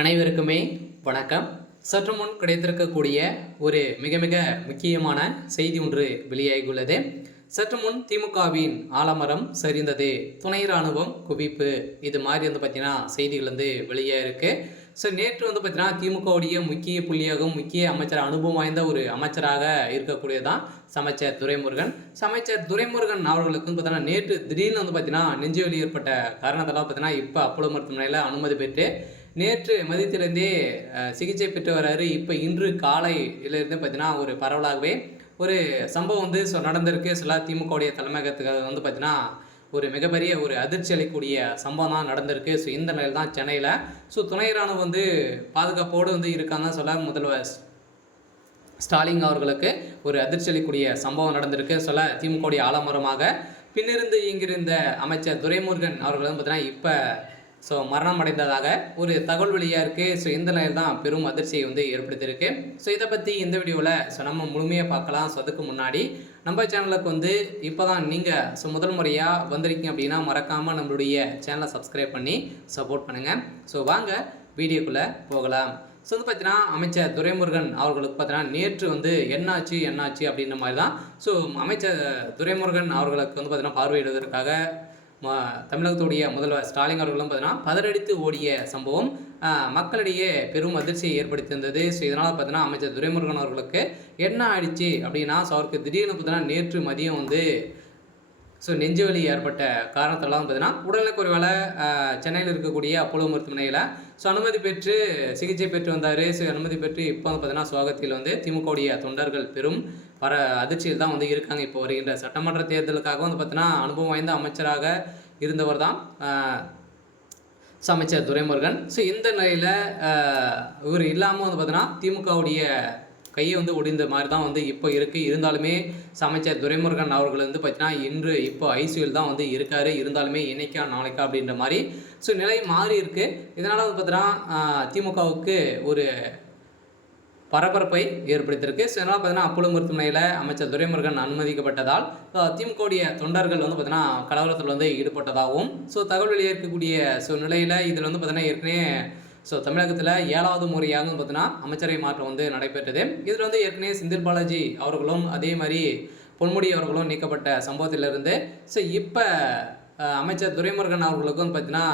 அனைவருக்குமே வணக்கம். சற்று முன் கிடைத்திருக்கக்கூடிய ஒரு மிக மிக முக்கியமான செய்தி ஒன்று வெளியாகியுள்ளது. சற்று முன் திமுகவின் ஆலமரம் சரிந்தது, துணை ராணுவம் குவிப்பு, இது மாதிரி பார்த்தீங்கன்னா செய்திகள் வெளியே இருக்கு. ஸோ நேற்று பார்த்தீங்கன்னா திமுகவுடைய முக்கிய புள்ளியாகவும் முக்கிய அமைச்சர், அனுபவம் வாய்ந்த ஒரு அமைச்சராக இருக்கக்கூடியதான் அமைச்சர் துரைமுருகன். அமைச்சர் துரைமுருகன் அவர்களுக்கு பார்த்தீங்கன்னா நேற்று திடீர்னு பார்த்தீங்கன்னா நெஞ்சுவலி ஏற்பட்ட காரணத்தால் பார்த்தீங்கன்னா இப்போ அப்போலோ மருத்துவமனையில் அனுமதி பெற்று நேற்று மதியத்திலிருந்தே சிகிச்சை பெற்று வர்றாரு. இப்போ இன்று காலையிலிருந்து பார்த்தீங்கன்னா ஒரு பரவலாகவே ஒரு சம்பவம் நடந்திருக்கு. சில திமுகவுடைய தலைமையகத்துக்கு பார்த்தீங்கன்னா ஒரு மிகப்பெரிய ஒரு அதிர்ச்சி அளிக்கக்கூடிய சம்பவம் தான் நடந்திருக்கு. ஸோ இந்த நிலையில் தான் சென்னையில் துணை ராணுவம் பாதுகாப்போடு இருக்காங்க சொல்ல முதல்வர் ஸ்டாலின் அவர்களுக்கு ஒரு அதிர்ச்சி அளிக்கக்கூடிய சம்பவம் நடந்திருக்கு சொல்ல திமுகவுடைய ஆலமரமாக பின்னிருந்து இங்கிருந்த அமைச்சர் துரைமுருகன் அவர்கள் பார்த்தீங்கன்னா இப்போ மரணம் அடைந்ததாக ஒரு தகவல் வெளியாக இருக்குது. இந்த நிலையில் தான் பெரும் அதிர்ச்சியை ஏற்படுத்தியிருக்கு. இதை பற்றி இந்த வீடியோவில் நம்ம முழுமையாக பார்க்கலாம். அதுக்கு முன்னாடி நம்ம சேனலுக்கு இப்போ தான் நீங்கள் முதல் முறையாக வந்திருக்கீங்க அப்படின்னா மறக்காமல் நம்மளுடைய சேனலை சப்ஸ்கிரைப் பண்ணி சப்போர்ட் பண்ணுங்கள். வாங்க வீடியோக்குள்ளே போகலாம். பார்த்தீங்கன்னா அமைச்சர் துரைமுருகன் அவர்களுக்கு பார்த்தீங்கன்னா நேற்று என்னாச்சு அப்படின்ற மாதிரி தான் அமைச்சர் துரைமுருகன் அவர்களுக்கு பார்த்தீங்கன்னா பார்வையிடுவதற்காக தமிழகத்துடைய முதல்வர் ஸ்டாலின் அவர்களும் பார்த்தீங்கன்னா பதறடித்து ஓடிய சம்பவம் மக்களிடையே பெரும் அதிர்ச்சியை ஏற்படுத்தியிருந்தது. இதனால் பார்த்தீங்கன்னா அமைச்சர் துரைமுருகன் அவர்களுக்கு என்ன ஆயிடுச்சு அப்படின்னா அவருக்கு திடீர்னு பார்த்தீங்கன்னா நேற்று மதியம் நெஞ்சுவலி ஏற்பட்ட காரணத்தெல்லாம் பார்த்தீங்கன்னா உடல்நலக்குறைவால் சென்னையில் இருக்கக்கூடிய அப்போலோ மருத்துவமனையில் அனுமதி பெற்று சிகிச்சை பெற்று வந்தார். அனுமதி பெற்று இப்போ பார்த்தீங்கன்னா சுவாகத்தில் திமுகவுடைய தொண்டர்கள் பெரும் அதிர்ச்சியில் தான் இருக்காங்க. இப்போ வருகின்ற சட்டமன்ற தேர்தலுக்காக பார்த்தீங்கன்னா அனுபவம் வாய்ந்த அமைச்சராக இருந்தவர் தான் அமைச்சர் துரைமுருகன். இந்த நிலையில் இவர் இல்லாமல் பார்த்தீங்கன்னா திமுகவுடைய கையை ஒடிந்த மாதிரி தான் இப்போ இருக்குது. இருந்தாலுமே அமைச்சர் துரைமுருகன் அவர்கள் பார்த்தீங்கன்னா இன்று இப்போ ஐசியூவில் தான் இருக்கார். இருந்தாலுமே இன்னைக்கா நாளைக்கா அப்படின்ற மாதிரி நிலை மாறி இருக்குது. இதனால் பார்த்தீங்கன்னா திமுகவுக்கு ஒரு பரபரப்பை ஏற்படுத்தியிருக்கு. இதனால் பார்த்தீங்கன்னா அப்போலோ மருத்துவமனையில் அமைச்சர் துரைமுருகன் அனுமதிக்கப்பட்டதால் திமுகவுடைய தொண்டர்கள் பார்த்தீங்கன்னா கலவரத்தில் ஈடுபட்டதாகவும் தகவல் வெளியேற்கக்கூடிய நிலையில் இதில் பார்த்தீங்கன்னா ஏற்கனவே தமிழகத்தில் 7வது முறையாக பார்த்தீங்கன்னா அமைச்சரை மாற்றம் நடைபெற்றது. இதில் ஏற்கனவே செந்தில் பாலாஜி அவர்களும் அதே மாதிரி பொன்முடி அவர்களும் நீக்கப்பட்ட சம்பவத்திலிருந்து இப்போ அமைச்சர் துரைமுருகன் அவர்களுக்கும் பார்த்தீங்கன்னா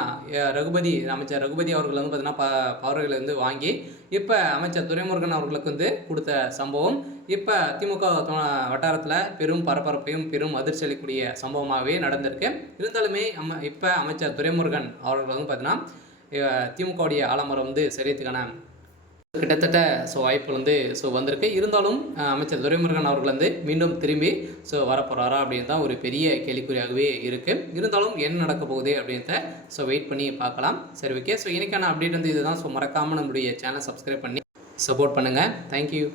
அமைச்சர் ரகுபதி அவர்கள் பார்த்தீங்கன்னா பார்வைகளை வாங்கி இப்போ அமைச்சர் துரைமுருகன் அவர்களுக்கு கொடுத்த சம்பவம் இப்போ திமுக வட்டாரத்தில் பெரும் பரபரப்பையும் பெரும் அதிர்ச்சி அளிக்கக்கூடிய சம்பவமாகவே நடந்திருக்கு. இருந்தாலுமே இப்போ அமைச்சர் துரைமுருகன் அவர்கள் பார்த்தீங்கன்னா திமுகவுடைய ஆலமரம் சரியத்துக்கான கிட்டத்தட்ட வாய்ப்பு வந்திருக்கு. இருந்தாலும் அமைச்சர் துரைமுருகன் அவர்கள் மீண்டும் திரும்பி வரப்போகிறாரா அப்படின்னு தான் ஒரு பெரிய கேள்விக்குறியாகவே இருக்குது. இருந்தாலும் என்ன நடக்க போகுது அப்படின்றத வெயிட் பண்ணி பார்க்கலாம். சரி, ஓகே. இன்றைக்கான அப்டேட் இதுதான். மறக்காமல் நம்மளுடைய சேனலை சப்ஸ்கிரைப் பண்ணி சப்போர்ட் பண்ணுங்கள். தேங்க்யூ.